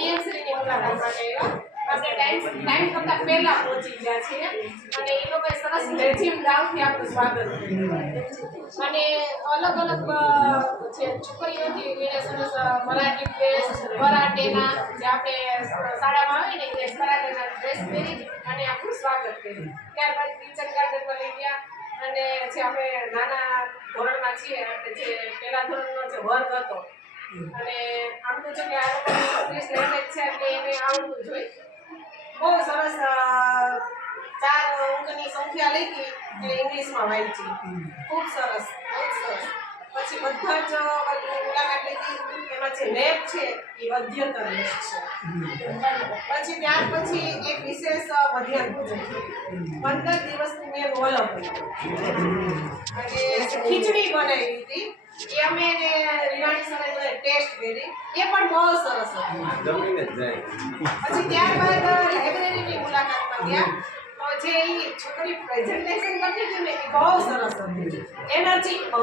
પીએમસીની મુલાકાત માટે આવ્યા. આપણે ટાઈમ કરતા પહેલા પહોંચી ગયા છીએ અને એ લોકોએ સરસ લેઝિમ ગામથી આપણું સ્વાગત કર્યું અને અલગ અલગ જે છોકરીઓથી એને સરસ મરાઠી ડ્રેસ કરાટેના જે આપણે શાળામાં આવે ને એ કરાટેના ડ્રેસ પહેરી અને આપણું સ્વાગત કર્યું. ત્યારબાદ કિચન ગાર્ડનમાં લઈ ગયા અને જે આપણે નાના ધોરણમાં છીએ આપણે જે પહેલા ધોરણનો જે વર્ગ હતો અને આમ તો છે કે આ લોકો ઇંગ્લિશ લેંગ્વેજ છે એટલે એને આવડતું જ હોય. બહુ સરસ 4 અંકની સંખ્યા લખી એટલે ઇંગ્લિશમાં વાંચી. ખૂબ સરસ, બહુ સરસ. પછી બધા જ મુલાકાત લીધી. એમાં જે લેબ છે એ અધ્યતન લેબ છે. પછી ત્યાર પછી એક વિશેષ મધ્યાહન ભોજન 15 દિવસની મેં રોલ હતી અને ખીચડી બનાવી હતી. એ અમે રીવાણી સરે ટેસ્ટ કરી. એ પણ બહુ સરસ હતું. પછી ત્યારબાદ લાઇબ્રેરીની મુલાકાતમાં ગયા તો જે છોકરી પ્રેઝન્ટેશન કરતી હતી ને એ બહુ સરસ હતી. એનર્જી બહુ.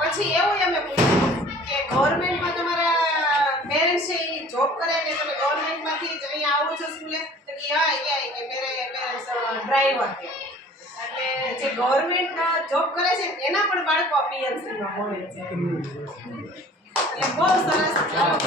પછી એવું અમે પૂછ્યું કે ગવર્મેન્ટમાં તમારા પેરેન્ટ્સ છે એ જોબ કરે ને તમે ગવર્મેન્ટમાંથી જ અહીંયા આવો છો સ્કૂલે? તો કે હા કે મેરે પેરેન્ટ્સ ડ્રાઈવર છે. એટલે જે ગવર્મેન્ટ જોબ કરે છે એના પણ બાળકો પીએમસીમાં ભણે છે. એટલે બહુ સરસ સરસ